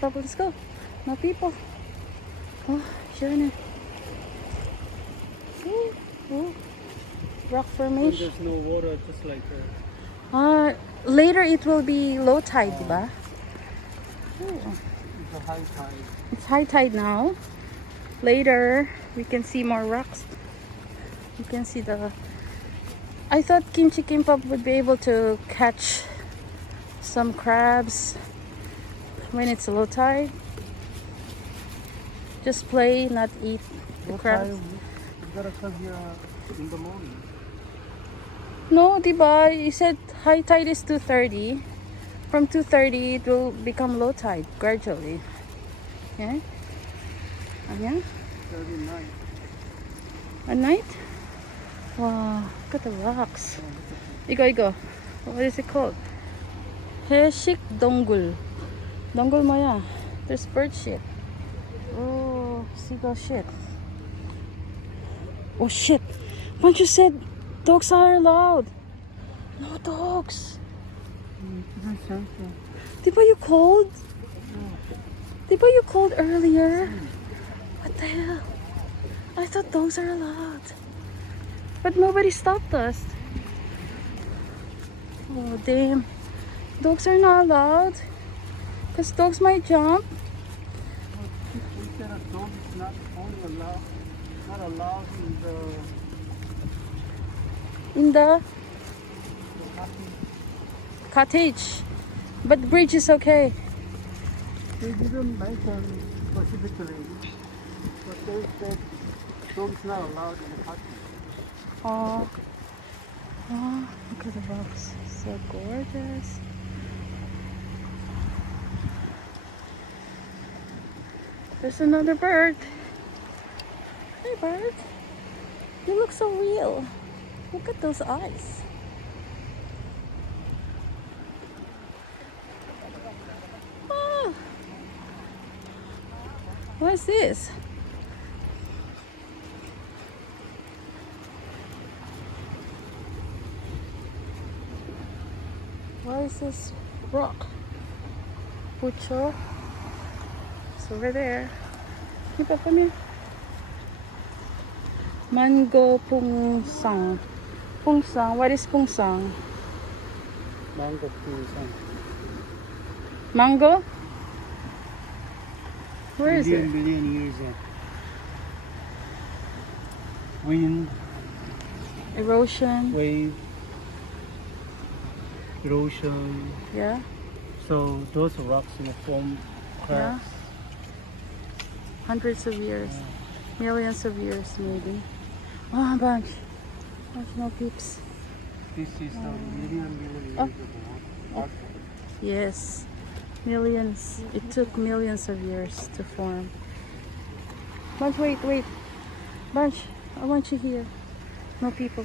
Papa, let's go. No people. Oh, schön. Ooh. Rock When formation. there's no water, just like Later it will be low tide, diba? Ooh. it's a high tide. It's high tide now. Later we can see more rocks. You can see the... I thought Kimchi Kimbap would be able to catch some crabs when it's low tide. Just play, not eat the What crabs. time? You gotta come here in the morning. No, diba? You said high tide is 2:30. From 2:30 it will become low tide gradually. Yeah? Yeah? 39. At night? Wow, look at the rocks. Igo. What is it called? Heshik Donggul. Donggul Maya. There's bird shit. Oh, seagull shit. Oh shit. Bunch you said dogs are allowed. No dogs. Diba you called? Diba you called earlier? What the hell? I thought dogs are allowed. But nobody stopped us. Oh damn. Dogs are not allowed. Because dogs might jump. We said a dog is not only allowed, not allowed In the the cottage. But bridge is okay. They didn't mention specifically, but they said dog is not allowed in the country. Oh, look at the rocks. So gorgeous. There's another bird. Hey bird. You look so real. Look at those eyes. Oh. What is this? What is this rock? Pucho. It's over there. Keep up, come here. Mango pungsang. Pungsang. What is pungsang? Mango trees and Mango? Where is it? billion years of wind, Erosion. wave, erosion. Yeah. So those rocks form cracks. Hundreds of years. Millions of years maybe. Oh, a bunch. No peeps. This is a million years Oh. of water. Yes. Millions. It took millions of years to form. Bunch, wait. Bunch, I want you here. No people.